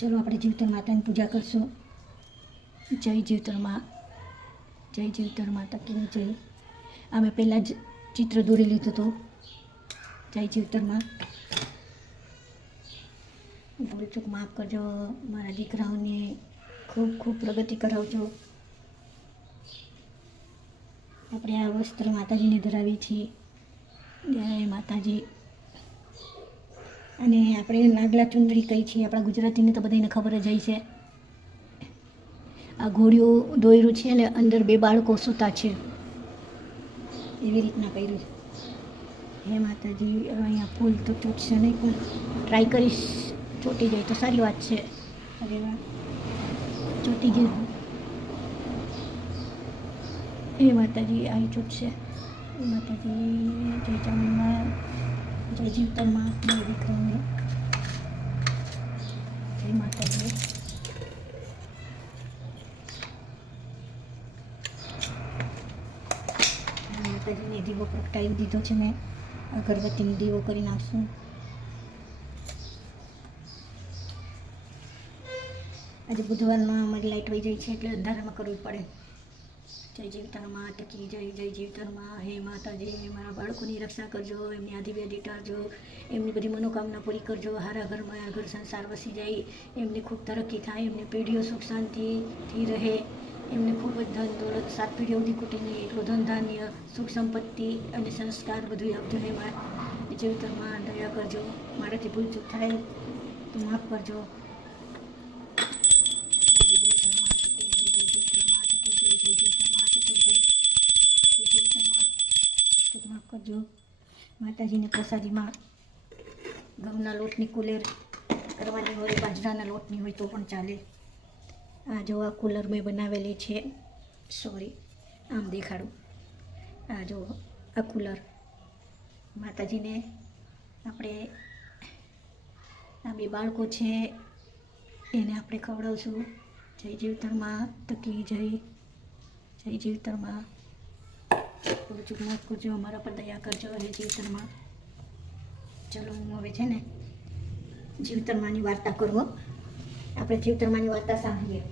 ચલો આપણે જીવતર માતાની પૂજા કરશું. જય જીવતર માં, જય જીવતર માતા કી જય. અમે પહેલાં જ ચિત્ર દોરી લીધું હતું. જય જીવતર માં. ભૂલ ચૂક માફ કરજો. મારા દીકરાઓને ખૂબ ખૂબ પ્રગતિ કરાવજો. આપણે આ વસ્ત્ર માતાજીને ધરાવીએ છીએ. જય માતાજી. અને આપણે નાગલા ચુંદડી કહી છીએ આપણા ગુજરાતીને તો બધાને ખબર જ હશે. આ ઘોડિયું દોર્યું છે અને અંદર 2 બાળકો સૂતા છે, એવી રીતના કર્યું છે. હે માતાજી. અહીંયા ફૂલ તો ચોટશે નહીં, પણ ટ્રાય કરીશ. ચોટી જાય તો સારી વાત છે. અરે વાહ, ચોટી ગયું. હે માતાજી. અહીં ચોટશે. હે માતાજી. જય ચામુંડા, જય જીવતરમાં, જય દીકરાઓને. જય માતાજી. માતાજીને દીવો પ્રગટાવી દીધો છે મેં. અગરબત્તીનો દીવો કરી નાખશું. આજે બુધવારમાં અમારી લાઇટ વહી જાય છે એટલે અંધારામાં કરવું પડે. જય જીવતરમાં ટકી જય. જય જીવતરમાં. હે માતાજી. મારા બાળકોની રક્ષા કરજો, એમની આધિવ્યાધી ટાળજો, એમની બધી મનોકામના પૂરી કરજો. હારા ઘરમાં આ ઘર સંસાર વસી જાય, એમની ખૂબ તરક્કી થાય, એમની પેઢીઓ સુખ શાંતિથી રહે, એમને ખૂબ જ ધન દોલત 7 પેઢીઓ સુધી ખૂટે નહીં એટલું ધન ધાન્ય સુખ સંપત્તિ અને સંસ્કાર બધું આપજો. હે જીવતરમાં દયા કરજો. મારાથી ભૂલ ચૂક થાય તો માફ કરજો. માફ કરજો. માતાજીને પ્રસાદીમાં ઘઉંના લોટની કુલેર કરવાની હોય, બાજરાના લોટની હોય તો પણ ચાલે. આ જો આ કુલર મેં બનાવેલી છે. સોરી, આમ દેખાડું. આ જો આ કુલર માતાજીને આપણે આ 2 બાળકો છે એને આપણે ખવડાવશું. જય જીવતરમાં ટકી જય. જય જીવતરમાં. થોડું માફ કરજો, અમારા પર દયા કરજો. હે જીવતરમાં. ચલો હું હવે છે ને જીવતરમાંની વાર્તા કરવો. આપણે જીવતરમાંની વાર્તા સાંભળીએ.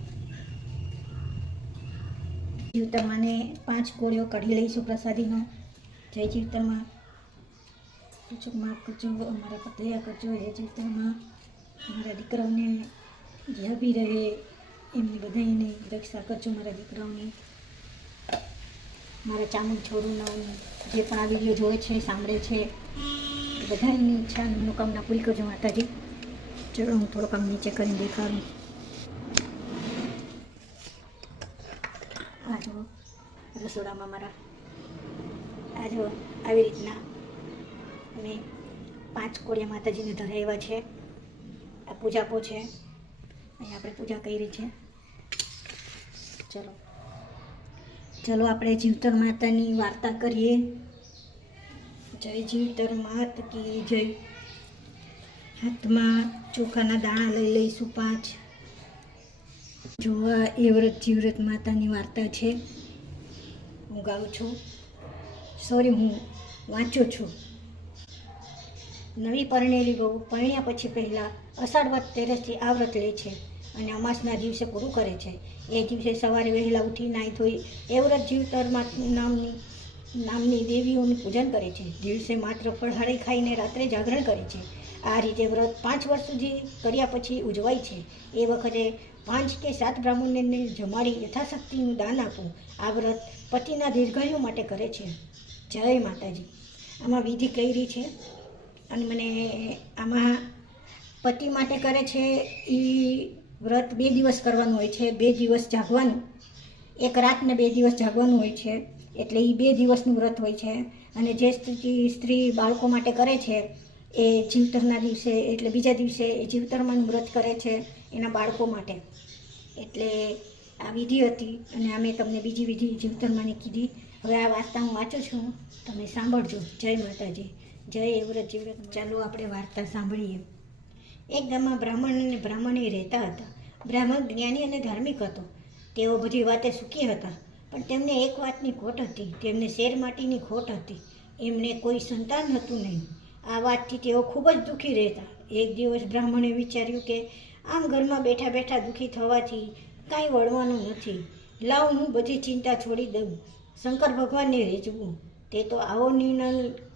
જીવતરમાંને 5 કોળીઓ કઢી લઈશું પ્રસાદીનો. જય જીવતરમાં. થોડું માફ કરજો, અમારા પર દયા કરજો. હે જીવતરમાં. મારા દીકરાઓને જે બી રહે એમની બધાની રક્ષા કરજો. મારા દીકરાઓની, મારા ચામુંડ છોરુનાઓની, જે પણ આ વિડીયો જોવે છે, સાંભળે છે, બધાની ઈચ્છા મનોકામના પૂરી કરજો માતાજી. ચલો હું થોડોક આમ નીચે કરીને દેખાડું. આ જો રસોડામાં મારા આ જો આવી રીતના અમે 5 કોળિયા માતાજીને ધરાવ્યા છે. આ પૂજાપો છે, અહીંયા આપણે પૂજા કરી છે. ચલો આપણે જીવતર માતાની વાર્તા કરીએ. જય જીવતર માત કી જય. હાથમાં ચોખાના દાણા લઈ લઈશું 5. જો આ એ વ્રત જીવરત માતાની વાર્તા છે. હું ગાઉં છું, સોરી હું વાંચું છું. નવી પરણેલી વહુ પરણ્યા પછી પહેલાં અષાઢ વદ તેરસથી આ વ્રત લે છે અને અમાસના દિવસે પૂરું કરે છે. એ દિવસે સવારે વહેલા ઉઠી નાહી ધોઈ એ વ્રત જીવતર નામની દેવીઓનું પૂજન કરે છે. દિવસે માત્ર ફળહારી ખાઈને રાત્રે જાગરણ કરે છે. આ રીતે વ્રત 5 વર્ષ સુધી કર્યા પછી ઉજવાય છે. એ વખતે 5 કે 7 બ્રાહ્મણોને જમાડી યથાશક્તિનું દાન આપવું. આ વ્રત પતિના દીર્ઘાયુ માટે કરે છે. જય માતાજી. આમાં વિધિ કરી છે અને મને આમાં પતિ માટે કરે છે. એ વ્રત 2 દિવસ કરવાનું હોય છે, 2 દિવસ જાગવાનું, 1 રાત ને 2 દિવસ જાગવાનું હોય છે. એટલે એ 2 દિવસનું વ્રત હોય છે. અને જે સ્ત્રી બાળકો માટે કરે છે એ જીવતરના દિવસે એટલે બીજા દિવસે એ જીવતરમાંનું વ્રત કરે છે એના બાળકો માટે. એટલે આ વિધિ હતી અને અમે તમને બીજી વિધિ જીવતરમાંની કીધી. હવે આ વાર્તા હું વાંચું છું, તમે સાંભળજો. જય માતાજી. જય વ્રત જીવરત. ચાલો આપણે વાર્તા સાંભળીએ. એક ગામમાં બ્રાહ્મણ અને બ્રાહ્મણી રહેતા હતા. બ્રાહ્મણ જ્ઞાની અને ધાર્મિક હતો. તેઓ બધી વાતે સુખી હતા, પણ તેમને એક વાતની ખોટ હતી. તેમને શેર માટીની ખોટ હતી. એમને કોઈ સંતાન હતું નહીં. આ વાતથી તેઓ ખૂબ જ દુઃખી રહેતા. એક દિવસ બ્રાહ્મણે વિચાર્યું કે આમ ઘરમાં બેઠા બેઠા દુઃખી થવાથી કાંઈ વળવાનું નથી. લાવ હું બધી ચિંતા છોડી દઉં, શંકર ભગવાનને રીઝવું. તે તો આવો નિર્ણય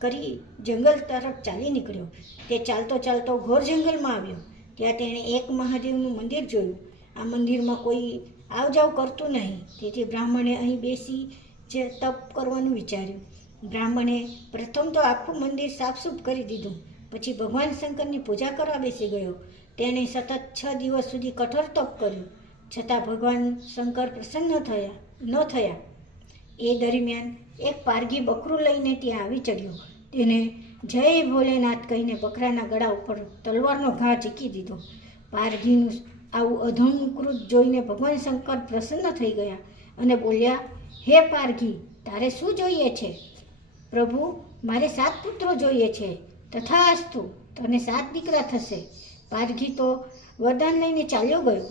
કરી જંગલ તરફ ચાલી નીકળ્યો. તે ચાલતો ચાલતો ઘોર જંગલમાં આવ્યો. ત્યાં તેણે એક મહાદેવનું મંદિર જોયું. આ મંદિરમાં કોઈ આવજાવ કરતું નહીં, તેથી બ્રાહ્મણે અહીં બેસી જ તપ કરવાનું વિચાર્યું. બ્રાહ્મણે પ્રથમ તો આખું મંદિર સાફસૂફ કરી દીધું. પછી ભગવાન શંકરની પૂજા કરવા બેસી ગયો. તેણે સતત 6 દિવસ સુધી કઠોર તપ કર્યું, છતાં ભગવાન શંકર પ્રસન્ન ન થયા. એ દરમિયાન એક પારઘી બકરું લઈને ત્યાં આવી ચડ્યો. તેને જય ભોલેનાથ કહીને બકરાના ગળા ઉપર તલવારનો ઘા ઝીકી દીધો. પારઘીનું આવું અધમ કૃત જોઈને ભગવાન શંકર પ્રસન્ન થઈ ગયા અને બોલ્યા, હે પારઘી, તારે શું જોઈએ છે? પ્રભુ, મારે 7 પુત્રો જોઈએ છે. તથાસ્તુ, તને 7 દીકરા થશે. પારઘી તો વરદાન લઈને ચાલ્યો ગયો.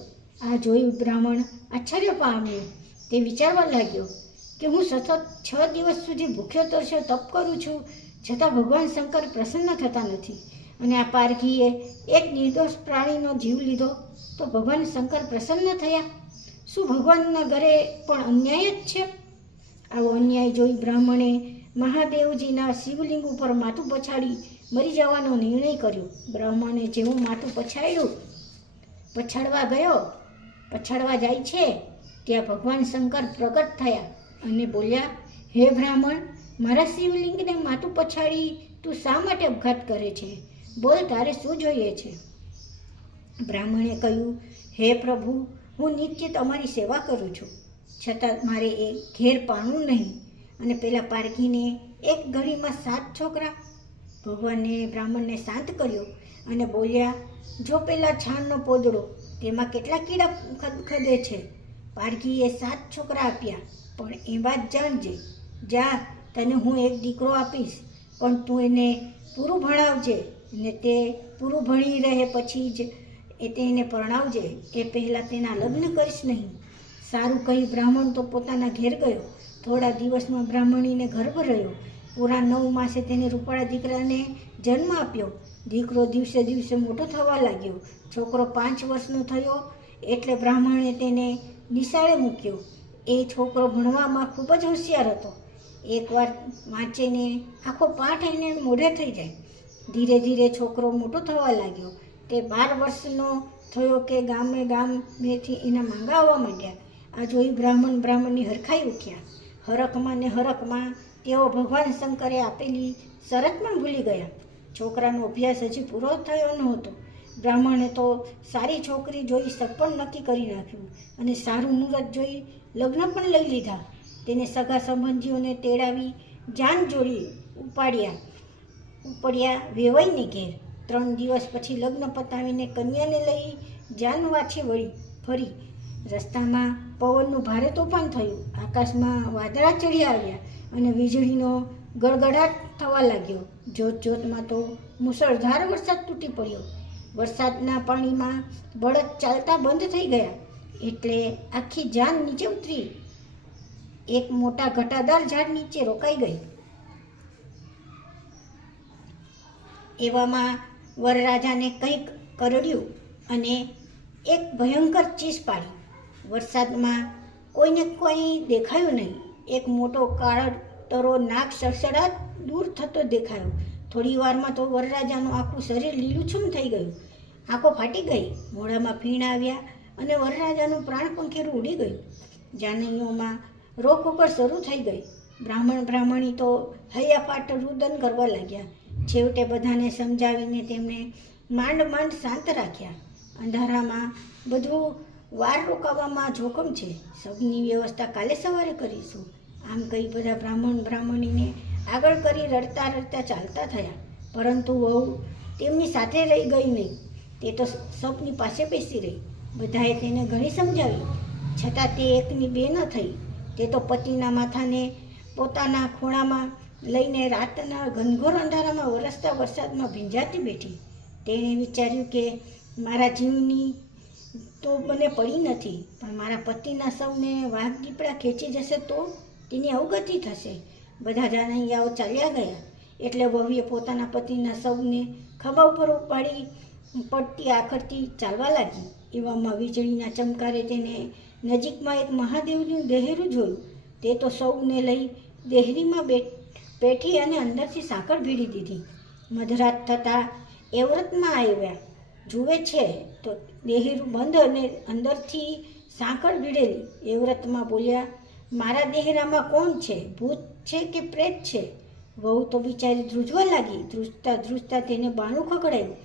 આ જોયું બ્રાહ્મણ આશ્ચર્ય પામ્યો. તે વિચારવા લાગ્યો કે હું સતત 6 દિવસ સુધી ભૂખ્યો તરસ્યો તપ કરું છું, છતાં ભગવાન શંકર પ્રસન્ન થતા નથી. અને આ પારઘીએ એક નિર્દોષ પ્રાણીનો જીવ લીધો તો ભગવાન શંકર પ્રસન્ન થયા. શું ભગવાનના ઘરે પણ અન્યાય જ છે? આવો અન્યાય જોઈ બ્રાહ્મણે મહાદેવજીના શિવલિંગ ઉપર માથું પછાડી મરી જવાનો નિર્ણય કર્યો. બ્રાહ્મણે જેવું માથું પછાડવા જાય છે ત્યાં ભગવાન શંકર પ્રગટ થયા અને બોલ્યા, હે બ્રાહ્મણ, મારા શિવલિંગને માથું પછાડી તું શા માટે અપઘાત કરે છે? બોલ, તારે શું જોઈએ છે? બ્રાહ્મણે કહ્યું, હે પ્રભુ, હું નિત્ય તમારી સેવા કરું છું, છતાં મારે એ ઘેર પાણું નહીં. અને પેલા પારઘીને એક ઘડીમાં 7 છોકરા. ભગવાને બ્રાહ્મણને શાંત કર્યો અને બોલ્યા, જો પેલા છાણનો પોદળો, તેમાં કેટલા કીડા ખદે છે. પારઘીએ 7 છોકરા આપ્યા, પણ એ વાત જાણજે. જા, તને હું એક દીકરો આપીશ, પણ તું એને પૂરું ભણાવજે અને તે પૂરું ભણી રહે પછી જ તેને પરણાવજે. એ પહેલાં તેના લગ્ન કરીશ નહીં. સારું કહી બ્રાહ્મણ તો પોતાના ઘેર ગયો. થોડા દિવસમાં બ્રાહ્મણીને ગર્ભ રહ્યો. પૂરા 9 માસે તેને રૂપાળા દીકરાને જન્મ આપ્યો. દીકરો દિવસે દિવસે મોટો થવા લાગ્યો. છોકરો 5 વર્ષનો થયો એટલે બ્રાહ્મણે તેને નિશાળે મૂક્યો. એ છોકરો ભણવામાં ખૂબ જ હોશિયાર હતો. એકવાર વાંચીને આખો પાઠ એને મોઢે થઈ જાય. ધીરે ધીરે છોકરો મોટો થવા લાગ્યો. તે 12 વર્ષનો થયો કે ગામેથી એના માંગા આવવા માંડ્યા. આ જોઈ બ્રાહ્મણની હરખાઈ ઉઠ્યા. હરખમાં તેઓ ભગવાન શંકરે આપેલી શરત પણ ભૂલી ગયા. છોકરાનો અભ્યાસ હજી પૂરો થયો નહોતો. બ્રાહ્મણે તો સારી છોકરી જોઈ સગપણ નક્કી કરી નાખ્યું અને સારું મુહૂર્ત જોઈ લગ્ન પણ લઈ લીધા. તેને સગા સંબંધીઓને તેડાવી જાન જોડી ઉપડ્યા વેવાઈને ઘેર. 3 દિવસ પછી લગ્ન પતાવીને કન્યાને લઈ જાન વાછી ફરી. રસ્તામાં પવનનું ભારે તોફાન થયું. આકાશમાં વાદળા ચડી આવ્યા અને વીજળીનો ગડગડાટ થવા લાગ્યો. જોતમાં તો મુશળધાર વરસાદ તૂટી પડ્યો. વરસાદના પાણીમાં બળદ ચાલતા બંધ થઈ ગયા એટલે આખી જાન નીચે ઉતરી એક મોટા ઘટાદાર ઝાડ નીચે રોકાઈ ગઈ. એવામાં વરરાજાને કંઈક કરડ્યું અને એક ભયંકર ચીસ પાડી. વરસાદમાં કોઈને કોઈ દેખાયું નહીં. એક મોટો કાળો નાગ સડસડાટ દૂર થતો દેખાયો. થોડી વારમાં તો વરરાજાનું આખું શરીર લીલુંછમ થઈ ગયું. આંખો ફાટી ગઈ, મોઢામાં ફીણ આવ્યા અને વરરાજાનું પ્રાણ પંખેરું ઉડી ગયું. જાનૈયોમાં રોકકળ શરૂ થઈ ગઈ. બ્રાહ્મણી તો હૈયાફાટ રુદન કરવા લાગ્યા. છેવટે બધાને સમજાવીને તેમને માંડ શાંત રાખ્યા. અંધારામાં બધું વાર રોકાવામાં જોખમ છે. સબની વ્યવસ્થા કાલે સવારે કરીશું. આમ કહી બધા બ્રાહ્મણીને આગળ કરી રડતા ચાલતા થયા. પરંતુ વહુ તેમની સાથે રહી ગઈ નહીં. તે તો સબની પાસે બેસી રહી. બધાએ તેને ઘણી સમજાવી, છતાં તે એકની બે ન થઈ. તે તો પતિના માથાને પોતાના ખોળામાં લઈને રાતના ઘનઘોર અંધારામાં વરસતા વરસાદમાં ભીંજાતી બેઠી. તેણે વિચાર્યું કે મારા જીવની તો મને પડી નથી, પણ મારા પતિના સૌને વાઘ દીપડા ખેંચી જશે તો તેની અવગતિ થશે. બધા જાનૈયાઓ ચાલ્યા ગયા એટલે વહુએ પોતાના પતિના સૌને ખભા ઉપર ઉપાડી પડતી આખરતી ચાલવા લાગી. એવામાં વીજળીના ચમકારે તેને નજીકમાં એક મહાદેવનું દેહેરું જોયું. તે તો સૌને લઈ દેહરીમાં બેઠી અને અંદરથી સાંકળ ભીડી દીધી. મધરાત થતાં એવ્રતમાં આવ્યા. જુએ છે તો દેહેરું બંધ અને અંદરથી સાંકળ ભીડેલી. એવ્રતમાં બોલ્યા, મારા દેહરામાં કોણ છે? ભૂત છે કે પ્રેત છે? વહુ તો બિચારી ધ્રુજવા લાગી. ધ્રુજતા ધ્રુજતા તેને બાણું ખખડાયું.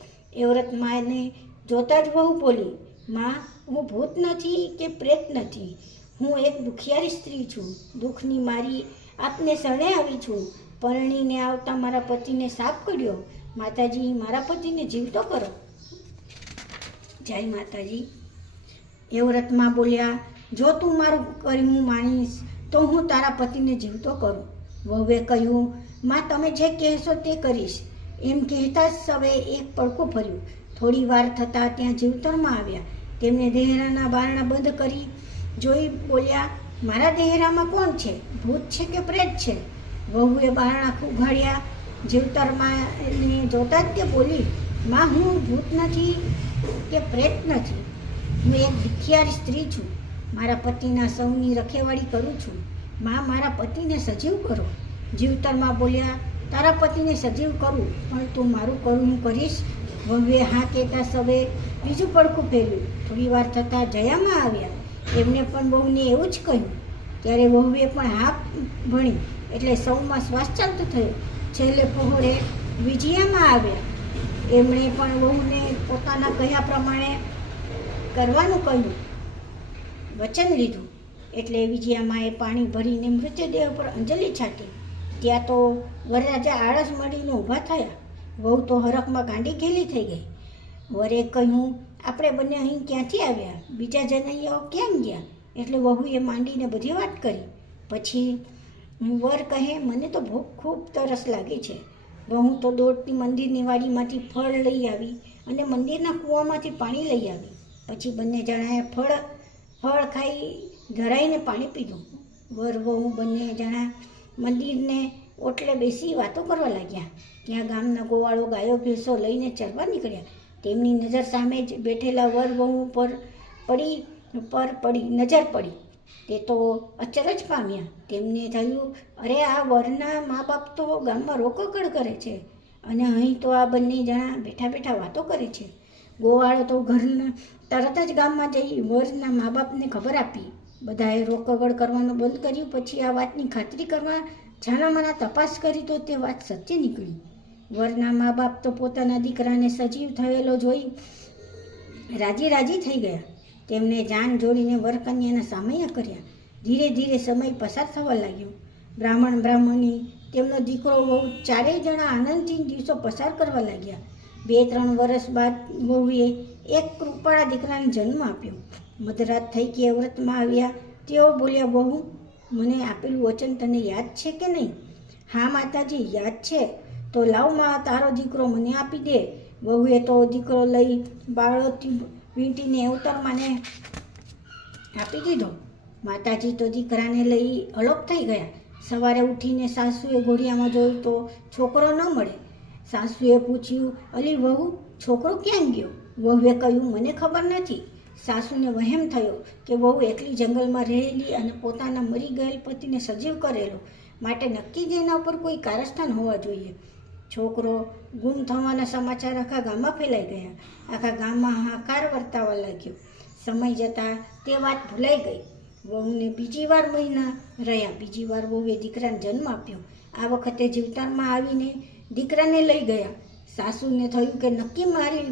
એવ્રતમાને જોતા જ વહુ બોલી, માં, હું ભૂત નથી કે પ્રેત નથી. હું એક દુખિયારી સ્ત્રી છું. દુઃખની મારી આપને શરણે આવી છું. પરણીને આવતા મારા પતિને સાપ કર્યો. માતાજી, મારા પતિને જીવતો કરો. જય માતાજી. એવ્રતમાં બોલ્યા, જો તું મારું કર્યું માનીશ તો હું તારા પતિને જીવતો કરું. વહુએ કહ્યું, માં, તમે જે કહેશો તે કરીશ. એમ કહેતા જ સવે એક પડખું ભર્યું. થોડી વાર થતાં ત્યાં જીવતરમાં આવ્યા. તેમને દેહરાના બારણા બંધ કરી જોઈ બોલ્યા, મારા દેહરામાં કોણ છે? ભૂત છે કે પ્રેત છે? વહુએ બારણા ઉઘાડ્યા. જીવતરમાં જોતા જ તે બોલી, માં, હું ભૂત નથી કે પ્રેત નથી. હું એક દુખિયારી સ્ત્રી છું. મારા પતિના સૌની રખેવાળી કરું છું. માં, મારા પતિને સજીવ કરો. જીવતરમાં બોલ્યા, તારા પતિને સજીવ કરું, પણ તું મારું કરું હું કરીશ. વહુએ હા કહેતા સવે બીજું પડખું ફેર્યું. થોડી વાર થતાં જયામાં આવ્યા. એમને પણ વહુને એવું જ કહ્યું. ત્યારે વહુએ પણ હા ભણી એટલે સૌમાં શ્વાસ ચાલતો થયો. છેલ્લે પહોળે વિજયામાં આવ્યા. એમણે પણ વહુને પોતાના કહ્યા પ્રમાણે કરવાનું કહ્યું, વચન લીધું. એટલે વિજયામાએ પાણી ભરીને મૃતદેહ પર અંજલિ છાંટી. ત્યાં તો વરરાજા આળસ મળીને ઊભા થયા. વહુ તો હરખમાં ગાંડી ઘેલી થઈ ગઈ. વરે કહ્યું, આપણે બંને અહીં ક્યાંથી આવ્યા? બીજા જનૈયાઓ કેમ ગયા? એટલે વહુએ માંડીને બધી વાત કરી. પછી વર કહે, મને તો ભૂખ ખૂબ તરસ લાગી છે. વહુ તો દોડતી મંદિરની વાડીમાંથી ફળ લઈ આવી અને મંદિરના કૂવામાંથી પાણી લઈ આવી. પછી બંને જણાએ ફળ ખાઈ ધરાઈને પાણી પીધું. વર વહુ બંને જણા મંદિરને ઓટલે બેસી વાતો કરવા લાગ્યા. ત્યાં ગામના ગોવાળો ગાયો ભેંસો લઈને ચરવા નીકળ્યા. તેમની નજર સામે જ બેઠેલા વર વહુ પર નજર પડી. તે તો અચરજ પામ્યા. તેમને થયું, અરે, આ વરના મા બાપ તો ગામમાં રોકકડ કરે છે અને અહીં તો આ બંને જણા બેઠા બેઠા વાતો કરે છે. ગોવાળો તો ઘરના તરત જ ગામમાં જઈ વરના મા બાપને ખબર આપી. બધાએ રોકકડ કરવાનું બંધ કર્યું. પછી આ વાતની ખાતરી કરવા છાનામાના તપાસ કરી તો તે વાત સચ્ચી નીકળી. વરના મા બાપ તો પોતાના દીકરાને સજીવ થયેલો જોઈ રાજી થઈ ગયા. તેમને જાન જોડીને વરકન્યાના સામૈયા કર્યા. ધીરે ધીરે સમય પસાર થવા લાગ્યો. બ્રાહ્મણી તેમનો દીકરો વહુ ચારેય જણા આનંદથી દિવસો પસાર કરવા લાગ્યા. 2-3 વર્ષ બાદ વહુએ એક કૃપાળા દીકરાને જન્મ આપ્યો. મધરાત થઈ કે વ્રતમાં આવ્યા. તેઓ બોલ્યા, વહુ, મને આપેલું વચન તને યાદ છે કે નહીં? હા માતાજી, યાદ છે. તો લાવમાં તારો દીકરો મને આપી દે. વહુએ તો દીકરો લઈ બાળોથી વીંટીને અવતારમાંને આપી દીધો. માતાજી તો દીકરાને લઈ અલોપ થઈ ગયા. સવારે ઉઠીને સાસુએ ઘોડિયામાં જોયું તો છોકરો ન મળે. સાસુએ પૂછ્યું, અલી વહુ, છોકરો ક્યાં ગયો? વહુએ કહ્યું, મને ખબર નથી. સાસુને વહેમ થયો કે વહુ એકલી જંગલમાં રહેલી અને પોતાના મરી ગયેલ પતિને સજીવ કરેલો, માટે નક્કી જ એના ઉપર કોઈ કારસ્થાન હોવા જોઈએ. છોકરો ગુમ થવાના સમાચાર આખા ગામમાં ફેલાઈ ગયા. આખા ગામમાં હાહાકાર વર્તાવા લાગ્યો. સમય જતાં તે વાત ભૂલાઈ ગઈ. વહુને બીજી વાર મહિના રહ્યા. બીજી વાર વહુએ દીકરાને જન્મ આપ્યો. આ વખતે જીવતારમાં આવીને દીકરાને લઈ ગયા. સાસુને થયું કે નક્કી મારી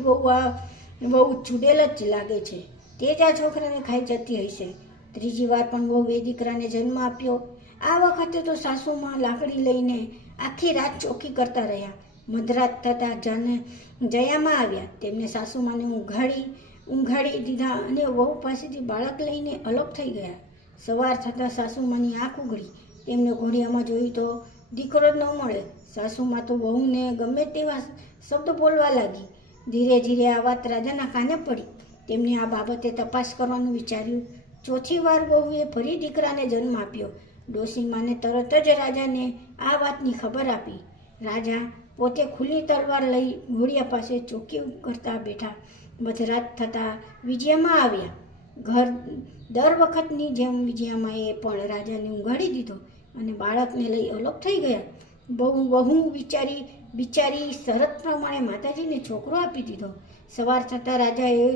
વહુ ચૂડેલ જ લાગે છે, તે જ આ છોકરાને ખાઈ જતી હશે. ત્રીજી વાર પણ વહુએ દીકરાને જન્મ આપ્યો. આ વખતે તો સાસુમાં લાકડી લઈને આખી રાત ચોકી કરતા રહ્યા. મધરાત થતાં જયામાં આવ્યા. તેમને સાસુમાને ઊંઘાડી દીધા અને વહુ પાસેથી બાળક લઈને અલોપ થઈ ગયા. સવાર થતાં સાસુમાની આંખ ઉઘડી. તેમને ઘોડિયામાં જોયું તો દીકરો જ ન મળે. સાસુમાં તો વહુને ગમે તેવા શબ્દ બોલવા લાગી. ધીરે ધીરે આ વાત રાજાના કાને પડી. તેમણે આ બાબતે તપાસ કરવાનું વિચાર્યું. ચોથી વાર વહુએ ફરી દીકરાને જન્મ આપ્યો. ડોસીમાને તરત જ રાજાને આ વાતની ખબર આપી. રાજા પોતે ખુલ્લી તલવાર લઈ ઘોડિયા પાસે ચોકી કરતા બેઠા. મધરાત થતાં વિજયામાં આવ્યા. ઘર દર વખતની જેમ વિજયામાએ પણ રાજાને ઊંઘાડી દીધો અને બાળકને લઈ અલોપ થઈ ગયા. બહુ બિચારી શરત પ્રમાણે માતાજીને છોકરો આપી દીધો. સવાર થતાં રાજાએ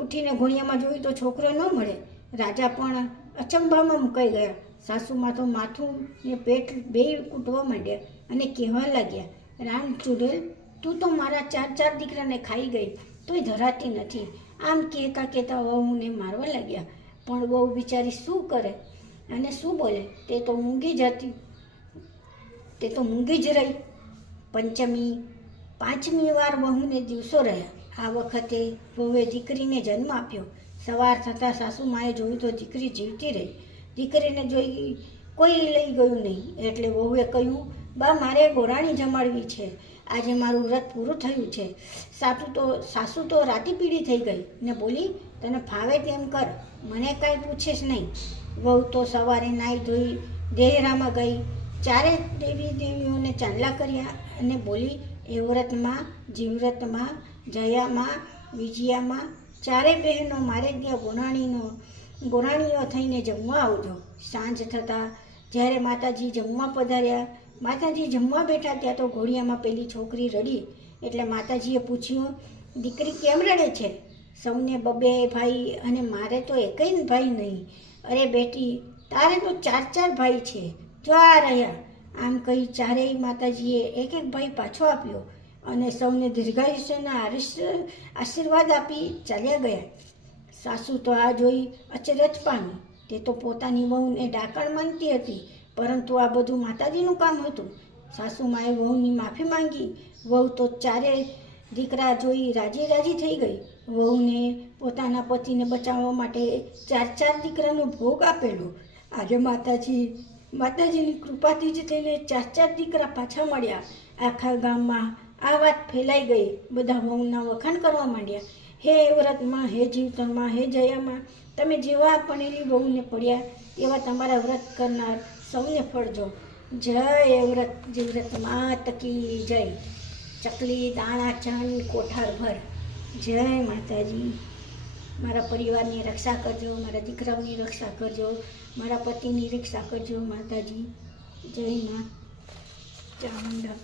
ઉઠીને ઘોડિયામાં જોયું તો છોકરો ન મળે. રાજા પણ અચંબામાં મુકાઈ ગયા. સાસુમાં તો માથું ને પેટ બેય કૂટવા માંડ્યા અને કહેવા લાગ્યા, રામ ચૂડેલ, તું તો મારા 4 દીકરાને ખાઈ ગઈ, તોય ધરાતી નથી. આમ કહેતા વહુને મારવા લાગ્યા. પણ વહુ બિચારી શું કરે અને શું બોલે? તે તો મૂંગી જ રહી. પાંચમી વાર વહુને દિવસો રહ્યા. આ વખતે વહુએ દીકરીને જન્મ આપ્યો. સવાર થતાં સાસુમાએ જોયું તો દીકરી જીવતી રહી. દીકરીને જોઈ કોઈ લઈ ગયું નહીં. એટલે વહુએ કહ્યું, બા, મારે ગોરાણી જમાડવી છે. આજે મારું વ્રત પૂરું થયું છે. સાસુ તો રાતી પીળી થઈ ગઈ ને બોલી, તને ફાવે તેમ કર, મને કાંઈ પૂછેશ નહીં. વહુ તો સવારે નાહી ધોઈ દેહરામાં ગઈ. 4 દેવીઓને ચાંદલા કર્યા અને બોલી, એ વ્રતમાં, જીવ્રતમાં, જયામાં, વિજયામાં 4 બહેનો મારે ત્યાં ગોરાણીઓ થઈને જમવા આવજો. સાંજ થતાં જ્યારે માતાજી જમવા પધાર્યા, માતાજી જમવા બેઠા ત્યાં તો ઘોડિયામાં પેલી છોકરી રડી. એટલે માતાજીએ પૂછ્યું, દીકરી કેમ રડે છે? સૌને 2 ભાઈ અને મારે તો એકેય ભાઈ નહીં. અરે બેટી, તારે તો 4 ભાઈ છે, જો આ રહ્યા. આમ કહી 4 માતાજીએ એક ભાઈ પાછો આપ્યો અને સૌને દીર્ઘાયુષ્યના આશીર્વાદ આપી ચાલ્યા ગયા. સાસુ તો આ જોઈ અચરજ પામી. તે તો પોતાની વહુને ડાકણ માનતી હતી, પરંતુ આ બધું માતાજીનું કામ હતું. સાસુમાએ વહુની માફી માંગી. વહુ તો 4 દીકરા જોઈ રાજી થઈ ગઈ. વહુને પોતાના પતિને બચાવવા માટે 4 દીકરાનો ભોગ આપેલો. આજે માતાજીની કૃપાથી જ તેને 4 દીકરા પાછા મળ્યા. આખા ગામમાં આ વાત ફેલાઈ ગઈ. બધા વહુના વખાણ કરવા માંડ્યા. હે વ્રતમાં, હે જીવતરમાં, હે જયામાં, તમે જેવા પણેલી વહુને પડ્યા એવા તમારા વ્રત કરનાર સૌને ફળજો. જય વ્રત જીવ્રત માત કી જય. ચકલી દાણા ચણ કોઠાર ભર. જય માતાજી. મારા પરિવારની રક્ષા કરજો, મારા દીકરાઓની રક્ષા કરજો, મારા પતિની રક્ષા કરજો માતાજી. જય મા ચામુંડા.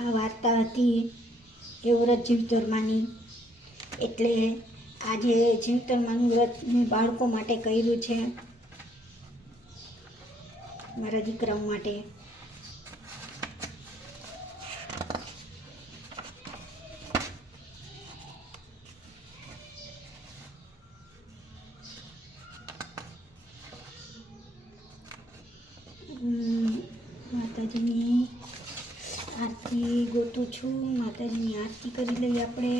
આ વાર્તા હતી એ વ્રત જીવતરમાની. એટલે આજે જીવતરમાનું વ્રત મેં બાળકો માટે કર્યું છે, મારા દીકરાઓ માટે. માતાજીની આરતી ગોતું છું. માતાજીની આરતી કરી લઈએ આપણે.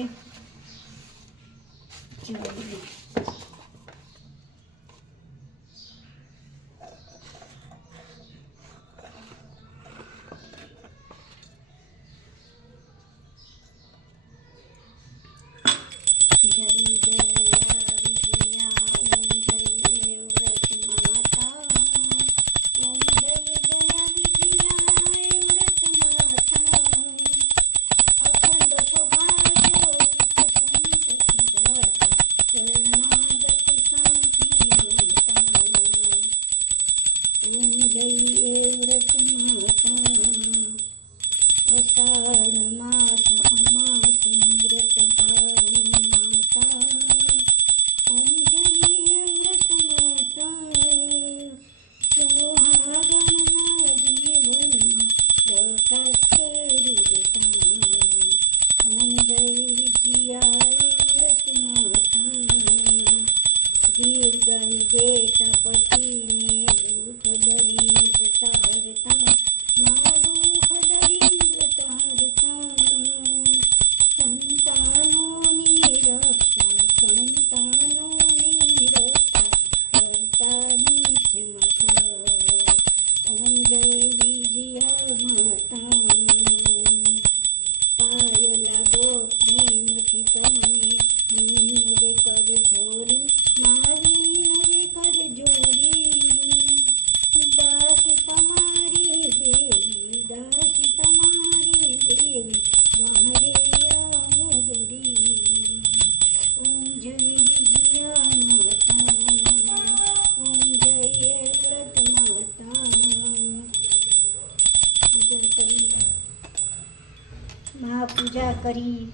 મા પૂજા કરી,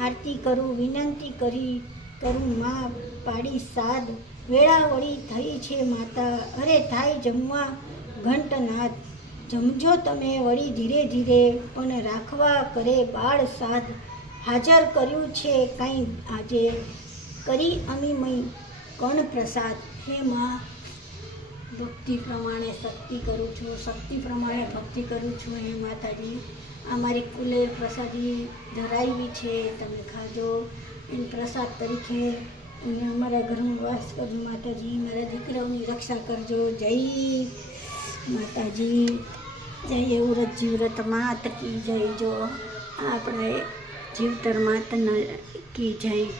આરતી કરું, વિનંતી કરી કરું મા પાડી સાદ, વેળાવળી થઈ છે માતા, અરે થાય જમવા ઘંટનાદ, જમજો તમે વળી ધીરે ધીરે, પણ રાખવા કરે બાળ સાદ, હાજર કર્યું છે કાંઈ આજે, કરી અમીમય કણ પ્રસાદ, હે માં ભક્તિ પ્રમાણે શક્તિ કરું છું, શક્તિ પ્રમાણે ભક્તિ કરું છું, હે માતાજી આ મારી કુલેર પ્રસાદી ધરાવી છે, તમે ખાજો એને પ્રસાદ તરીકે, અને અમારા ઘરમાં વાસ કરજો માતાજી, મારા દીકરાઓની રક્ષા કરજો, જય માતાજી, જય વ્રત જીવ્રત માત કી જય, જો આપણે જીવતર માતના કી જય.